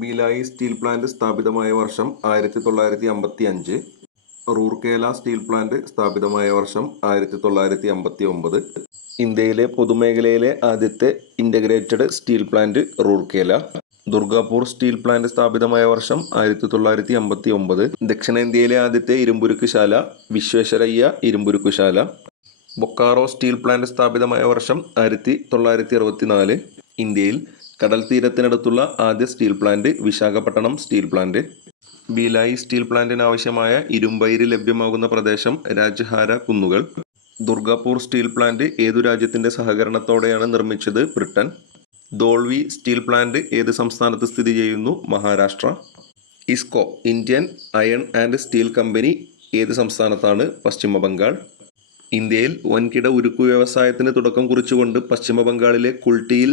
Bhilai steel plant സ്ഥാപിതമായ വർഷം 1955. Rourkela steel plant സ്ഥാപിതമായ വർഷം 1959. ഇന്ത്യയിലെ പൊതുമേഖലയിലെ ആദ്യത്തെ integrated steel plant Rourkela. Durgapur steel plant സ്ഥാപിതമായ വർഷം 1959. ദക്ഷിണേന്ത്യയിലെ ആദ്യത്തെ ഇരുമ്പുരുക്കുശാല വിശ്വേശ്വരയ്യ ഇരുമ്പുരുക്കുശാല. ബൊക്കാറോ സ്റ്റീൽ പ്ലാന്റ് സ്ഥാപിതമായ വർഷം 1964. ഇന്ത്യയിൽ കടൽ തീരത്തിനടുത്തുള്ള ആദ്യ steel plant Visakhapatnam steel plant. Bhilai steel പ്ലാന്റിന് ആവശ്യമായ ഇരുമ്പയിര് ലഭ്യമാകുന്ന പ്രദേശം രാജ്ഹാര കുന്നുകൾ. ദുർഗാപൂർ സ്റ്റീൽ പ്ലാന്റ് ഏതു രാജ്യത്തിന്റെ സഹകരണത്തോടെയാണ് നിർമ്മിച്ചത്? ബ്രിട്ടൻ. ധോൾവി സ്റ്റീൽ പ്ലാന്റ് ഏത് സംസ്ഥാനത്ത് സ്ഥിതി ചെയ്യുന്നു? Maharashtra. IISCO Indian iron and steel company ഏത് സംസ്ഥാനത്താണ്? പശ്ചിമ ബംഗാൾ. ഇന്ത്യയിൽ വൻകിട ഉരുക്കു വ്യവസായത്തിന് തുടക്കം കുറിച്ചുകൊണ്ട് പശ്ചിമ ബംഗാളിലെ കുൾട്ടിയിൽ